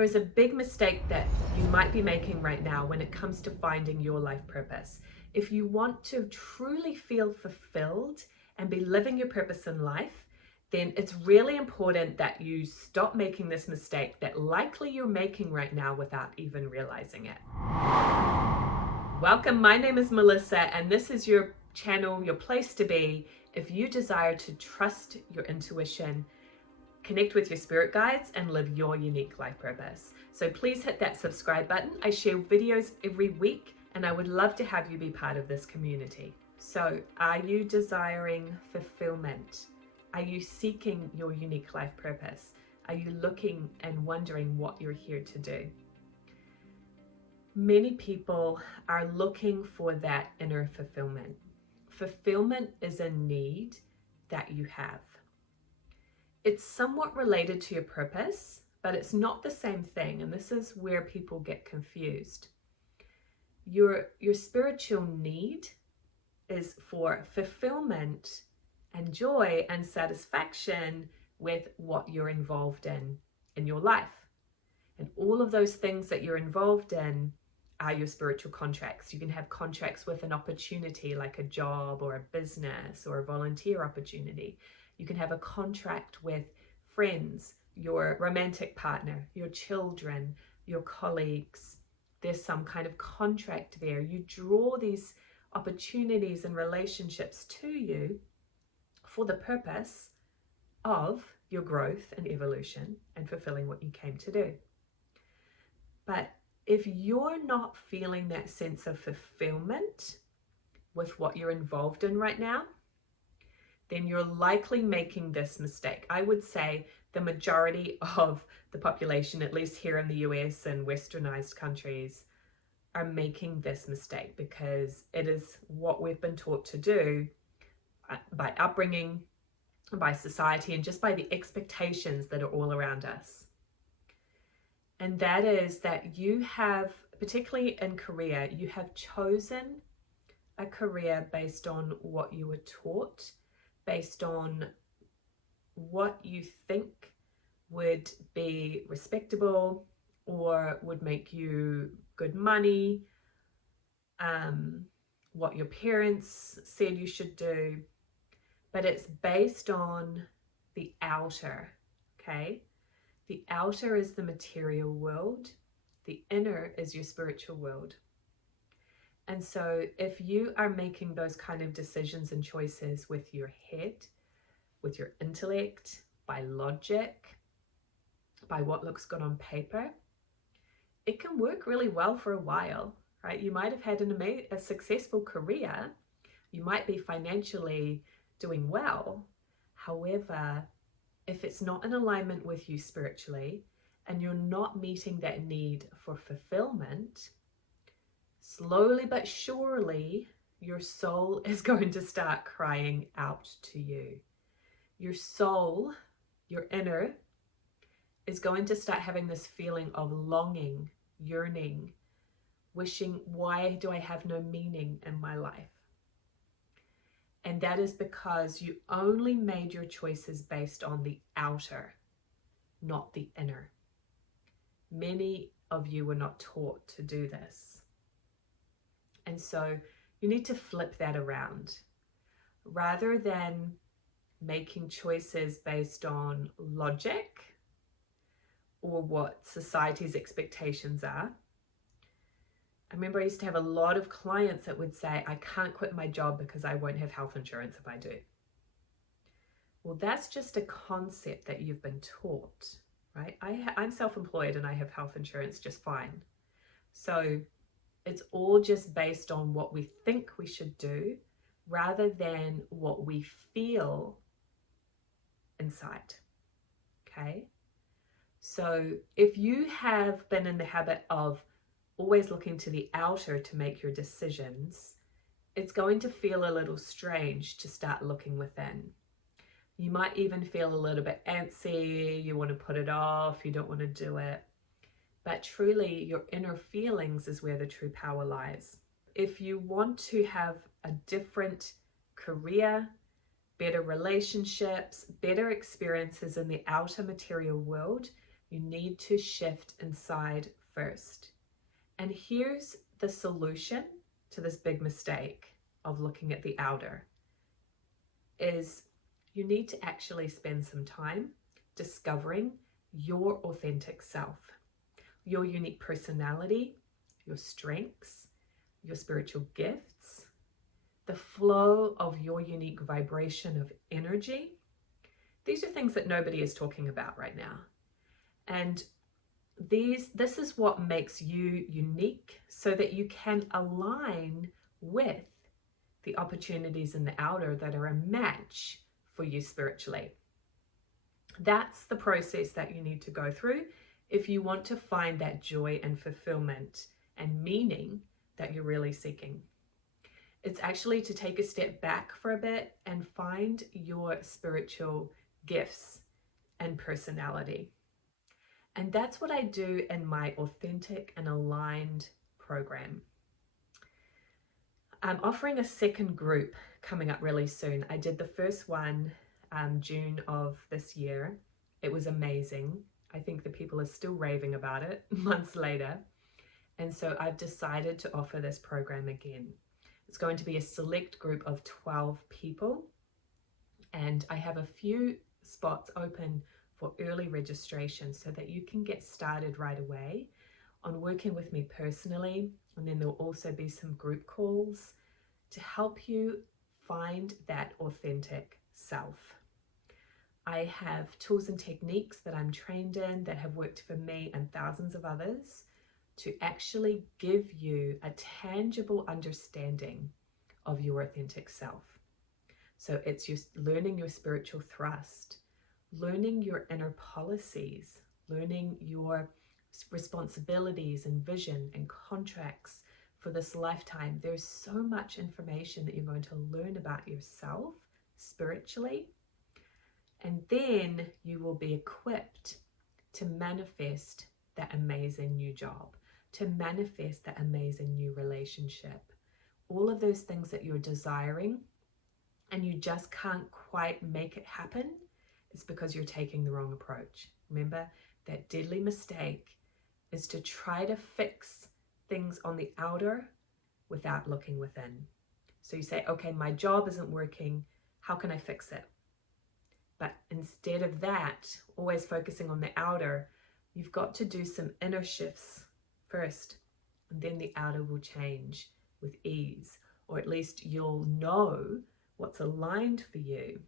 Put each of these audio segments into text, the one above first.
There is a big mistake that you might be making right now when it comes to finding your life purpose. If you want to truly feel fulfilled and be living your purpose in life, then it's really important that you stop making this mistake that likely you're making right now without even realizing it. Welcome, my name is Melissa, and this is your channel, your place to be if you desire to trust your intuition, connect with your spirit guides, and live your unique life purpose. So please hit that subscribe button. I share videos every week, and I would love to have you be part of this community. So are you desiring fulfillment? Are you seeking your unique life purpose? Are you looking and wondering what you're here to do? Many people are looking for that inner fulfillment. Fulfillment is a need that you have. It's somewhat related to your purpose, but it's not the same thing, and this is where people get confused. Your spiritual need is for fulfillment and joy and satisfaction with what you're involved in your life. And all of those things that you're involved in are your spiritual contracts. You can have contracts with an opportunity like a job or a business or a volunteer opportunity. You can have a contract with friends, your romantic partner, your children, your colleagues. There's some kind of contract there. You draw these opportunities and relationships to you for the purpose of your growth and evolution and fulfilling what you came to do. But if you're not feeling that sense of fulfillment with what you're involved in right now, then you're likely making this mistake. I would say the majority of the population, at least here in the US and westernized countries, are making this mistake because it is what we've been taught to do by upbringing, by society, and just by the expectations that are all around us. And that is that you have, particularly in career, you have chosen a career based on what you were taught, based on what you think would be respectable or would make you good money, what your parents said you should do, but it's based on the outer, okay? The outer is the material world, the inner is your spiritual world. And so if you are making those kind of decisions and choices with your head, with your intellect, by logic, by what looks good on paper, it can work really well for a while, right? You might have had a successful career. You might be financially doing well. However, if it's not in alignment with you spiritually and you're not meeting that need for fulfillment, slowly but surely your soul is going to start crying out to you. Your soul, your inner, is going to start having this feeling of longing, yearning, wishing, why do I have no meaning in my life? And that is because you only made your choices based on the outer, not the inner. Many of you were not taught to do this. And so you need to flip that around. Rather than making choices based on logic or what society's expectations are, I remember I used to have a lot of clients that would say, I can't quit my job because I won't have health insurance if I do. Well, that's just a concept that you've been taught, right? I'm self-employed and I have health insurance just fine. So it's all just based on what we think we should do rather than what we feel inside, okay? So if you have been in the habit of always looking to the outer to make your decisions, it's going to feel a little strange to start looking within. You might even feel a little bit antsy, you want to put it off, you don't want to do it. But truly, your inner feelings is where the true power lies. If you want to have a different career, better relationships, better experiences in the outer material world, You need to shift inside first. And here's the solution to this big mistake of looking at the outer, is you need to actually spend some time discovering your authentic self, your unique personality, your strengths, your spiritual gifts, the flow of your unique vibration of energy. These are things that nobody is talking about right now. And this is what makes you unique, so that you can align with the opportunities in the outer that are a match for you spiritually. That's the process that you need to go through if you want to find that joy and fulfillment and meaning that you're really seeking. It's actually to take a step back for a bit and find your spiritual gifts and personality. And that's what I do in my Authentic and Aligned program. I'm offering a second group coming up really soon. I did the first one June of this year. It was amazing. I think the people are still raving about it months later. And so I've decided to offer this program again. It's going to be a select group of 12 people. And I have a few spots open for early registration so that you can get started right away on working with me personally. And then there'll also be some group calls to help you find that authentic self. I have tools and techniques that I'm trained in that have worked for me and thousands of others to actually give you a tangible understanding of your authentic self. So it's just learning your spiritual thrust, learning your inner policies, learning your responsibilities and vision and contracts for this lifetime. There's so much information that you're going to learn about yourself spiritually, and then you will be equipped to manifest that amazing new job, to manifest that amazing new relationship, all of those things that you're desiring and you just can't quite make it happen. It's because you're taking the wrong approach. Remember, that deadly mistake is to try to fix things on the outer without looking within. So you say, okay, my job isn't working. How can I fix it? But instead of that, always focusing on the outer, you've got to do some inner shifts first, and then the outer will change with ease, or at least you'll know what's aligned for you.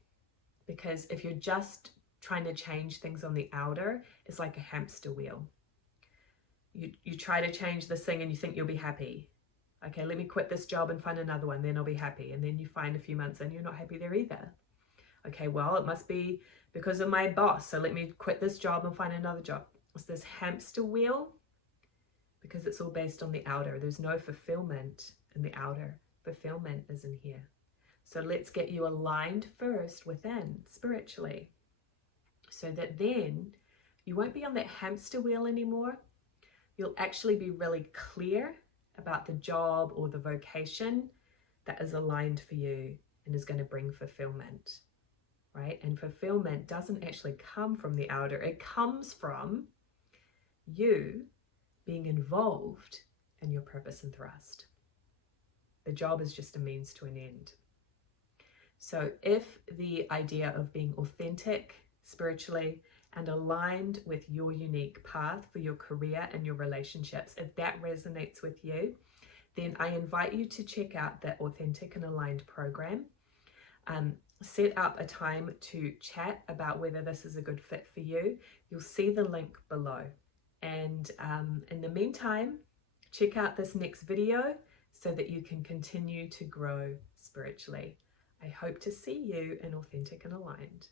Because if you're just trying to change things on the outer, it's like a hamster wheel. You try to change this thing and you think you'll be happy. Okay, let me quit this job and find another one, then I'll be happy. And then you find a few months and you're not happy there either. Okay, well, it must be because of my boss, so let me quit this job and find another job. It's this hamster wheel because it's all based on the outer. There's no fulfillment in the outer. Fulfillment is in here. So let's get you aligned first within, spiritually, so that then you won't be on that hamster wheel anymore. You'll actually be really clear about the job or the vocation that is aligned for you and is going to bring fulfillment, right? And fulfillment doesn't actually come from the outer. It comes from you being involved in your purpose and thrust. The job is just a means to an end. So if the idea of being authentic spiritually and aligned with your unique path for your career and your relationships, if that resonates with you, then I invite you to check out the Authentic and Aligned program. Set up a time to chat about whether this is a good fit for you. You'll see the link below. And in the meantime, check out this next video so that you can continue to grow spiritually. I hope to see you in Authentic and Aligned.